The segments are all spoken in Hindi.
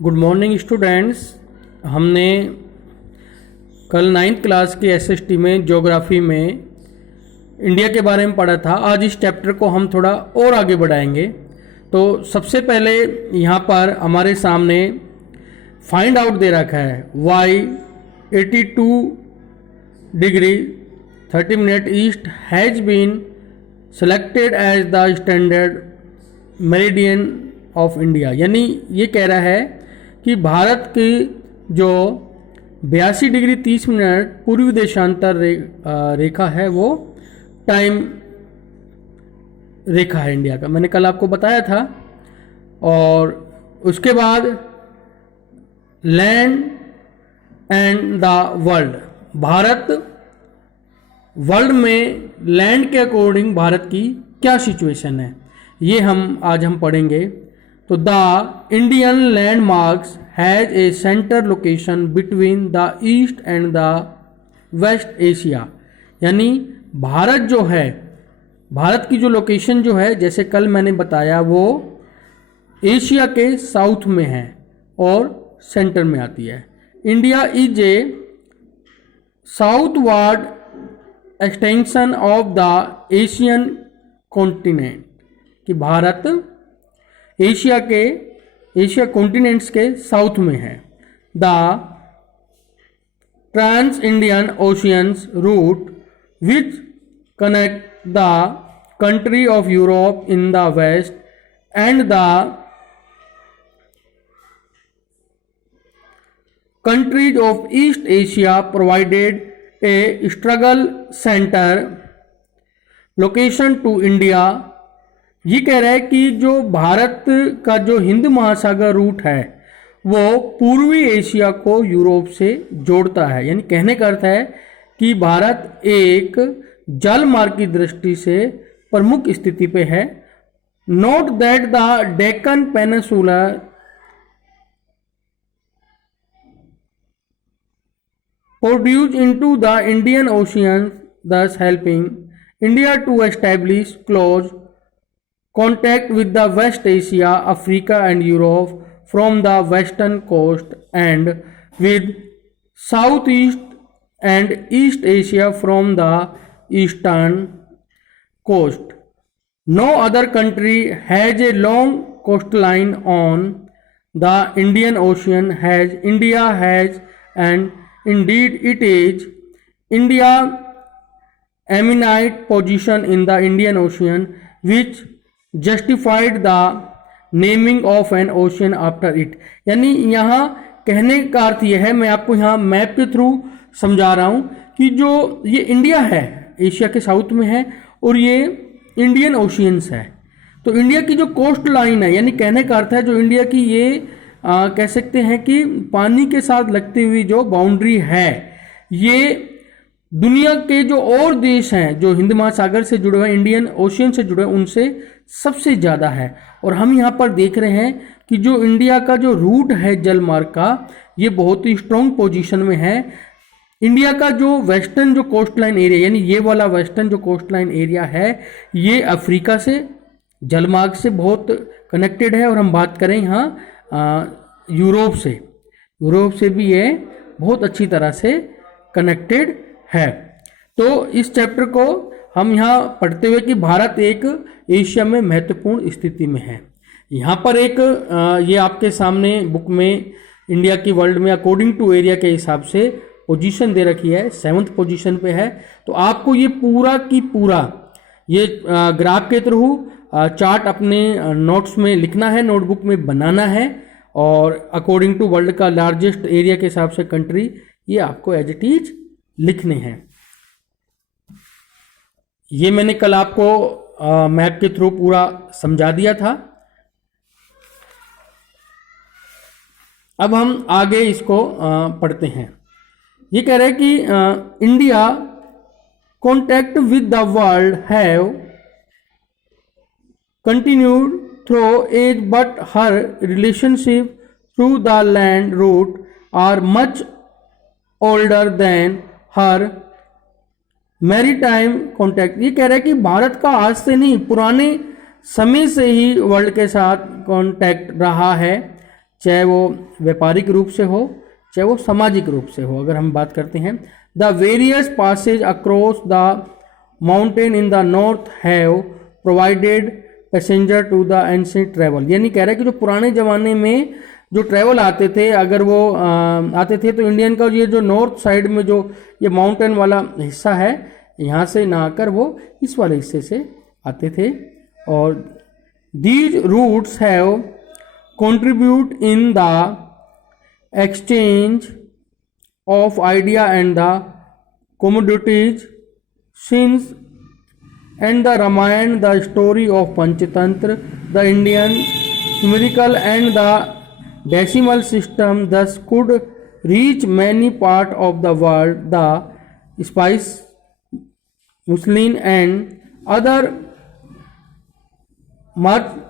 Good morning students. हमने कल 9th क्लास की एसएसटी में ज्योग्राफी में इंडिया के बारे में पढ़ा था। आज इस चैप्टर को हम थोड़ा और आगे बढ़ाएंगे। तो सबसे पहले यहाँ पर हमारे सामने फाइंड आउट दे रखा है why 82 degree 30 minute east has been selected as the standard meridian of India. यानी ये कह रहा है कि भारत की जो 82 डिग्री 30 मिनट पूर्वी देशांतर रेखा है वो टाइम रेखा है इंडिया का। मैंने कल आपको बताया था। और उसके बाद land and the world, Bharat world में लैंड के अकॉर्डिंग भारत की क्या सिचुएशन है, ये आज हम पढ़ेंगे। तो the Indian landmarks has a centre location between the east and the west Asia. यानी भारत जो है, भारत की जो लोकेशन जो है, जैसे कल मैंने बताया, वो एशिया के साउथ में है और सेंटर में आती है। India is a southward extension of the Asian continent, कि भारत एशिया कॉन्टिनेंट्स के साउथ में है। The trans Indian oceans route which connect the country of Europe in the west and the countries of East Asia provided a struggle center location to India। ये कह रहा है कि जो भारत का जो हिंद महासागर रूट है वो पूर्वी एशिया को यूरोप से जोड़ता है। यानी कहने का अर्थ है कि भारत एक जल मार्ग की दृष्टि से प्रमुख स्थिति पे है। Note that the Deccan peninsula produced into the Indian Ocean, thus helping India to establish close contact with the West Asia, Africa and Europe from the western coast and with Southeast and East Asia from the eastern coast. No other country has a long coastline on the Indian Ocean as India has, and indeed it is India eminent position in the Indian Ocean which justified the naming of an ocean after it। यानी यहाँ कहने का अर्थ यह है, मैं आपको यहाँ मैप के थ्रू समझा रहा हूँ कि जो ये इंडिया है एशिया के साउथ में है और ये इंडियन ओशियंस है। तो इंडिया की जो कोस्ट लाइन है, यानी कहने का अर्थ है जो इंडिया की ये कह सकते हैं कि पानी के साथ लगती हुई जो बाउंड्री है, ये दुनिया के जो और देश हैं जो हिंद महासागर से जुड़े हुए, इंडियन ओशियन से जुड़े हुए, उनसे सबसे ज़्यादा है। और हम यहाँ पर देख रहे हैं कि जो इंडिया का जो रूट है जल मार्ग का, ये बहुत ही स्ट्रॉन्ग पोजीशन में है। इंडिया का जो वेस्टर्न जो कोस्ट लाइन एरिया, यानी ये वाला वेस्टर्न जो कोस्ट लाइन एरिया है, ये अफ्रीका से जलमार्ग से बहुत कनेक्टेड है। और हम बात करें यहाँ यूरोप से भी ये बहुत अच्छी तरह से कनेक्टेड है। तो इस चैप्टर को हम यहाँ पढ़ते हुए कि भारत एक एशिया में महत्वपूर्ण स्थिति में है। यहाँ पर एक ये आपके सामने बुक में इंडिया की वर्ल्ड में अकॉर्डिंग टू एरिया के हिसाब से पोजीशन दे रखी है, 7th पोजीशन पे है। तो आपको ये पूरा की पूरा ये ग्राफ के थ्रू चार्ट अपने नोट्स में लिखना है, नोटबुक में बनाना है, और अकॉर्डिंग टू वर्ल्ड का लार्जेस्ट एरिया के हिसाब से कंट्री ये आपको एज इट इज लिखने हैं। ये मैंने कल आपको मैप के थ्रू पूरा समझा दिया था। अब हम आगे इसको पढ़ते हैं। ये कह रहे हैं कि India contact with the world have continued through age, but her relationship through the land route are much older than her maritime contact। ये कह रहा है कि भारत का आज से नहीं, पुराने समय से ही वर्ल्ड के साथ कांटेक्ट रहा है, चाहे वो व्यापारिक रूप से हो चाहे वो सामाजिक रूप से हो। अगर हम बात करते हैं, the various passes across the mountain in the north have provided passenger to the ancient travel, यानी कह रहा है कि जो पुराने ज़माने में जो ट्रैवल आते थे, अगर वो आते थे तो इंडियन का ये जो नॉर्थ साइड में जो ये माउंटेन वाला हिस्सा है, यहाँ से ना आकर वो इस वाले हिस्से से आते थे। और these routes have contribute in the exchange of idea and the commodities since and the Ramayana, the story of Panchatantra, the Indian numerical and the decimal system thus could reach many part of the world. The spice, muslin and other merchandise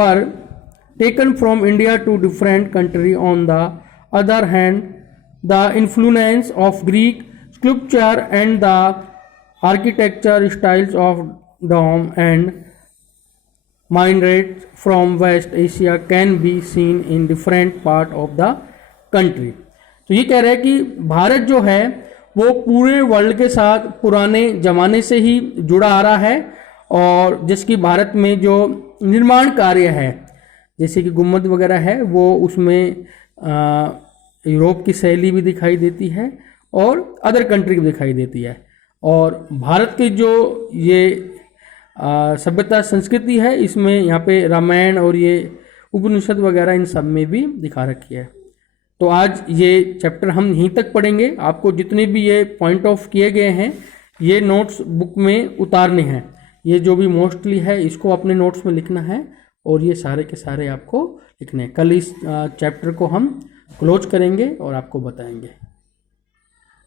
were taken from India to different country. On the other hand, the influence of Greek sculpture and the architecture styles of dome and minarets from West Asia can be seen in different part of the country. तो ये कह रहे हैं कि भारत जो है वो पूरे वर्ल्ड के साथ पुराने ज़माने से ही जुड़ा आ रहा है, और जिसकी भारत में जो निर्माण कार्य है जैसे कि गुम्बद वगैरह है वो उसमें यूरोप की शैली भी दिखाई देती है और अदर कंट्री की दिखाई देती है। और भारत की जो ये सभ्यता संस्कृति है इसमें यहाँ पे रामायण और ये उपनिषद वगैरह इन सब में भी दिखा रखी है। तो आज ये चैप्टर हम यहीं तक पढ़ेंगे। आपको जितने भी ये पॉइंट ऑफ किए गए हैं ये नोट्स बुक में उतारने हैं। ये जो भी मोस्टली है इसको अपने नोट्स में लिखना है और ये सारे के सारे आपको लिखने हैं। कल इस चैप्टर को हम क्लोज करेंगे और आपको बताएंगे।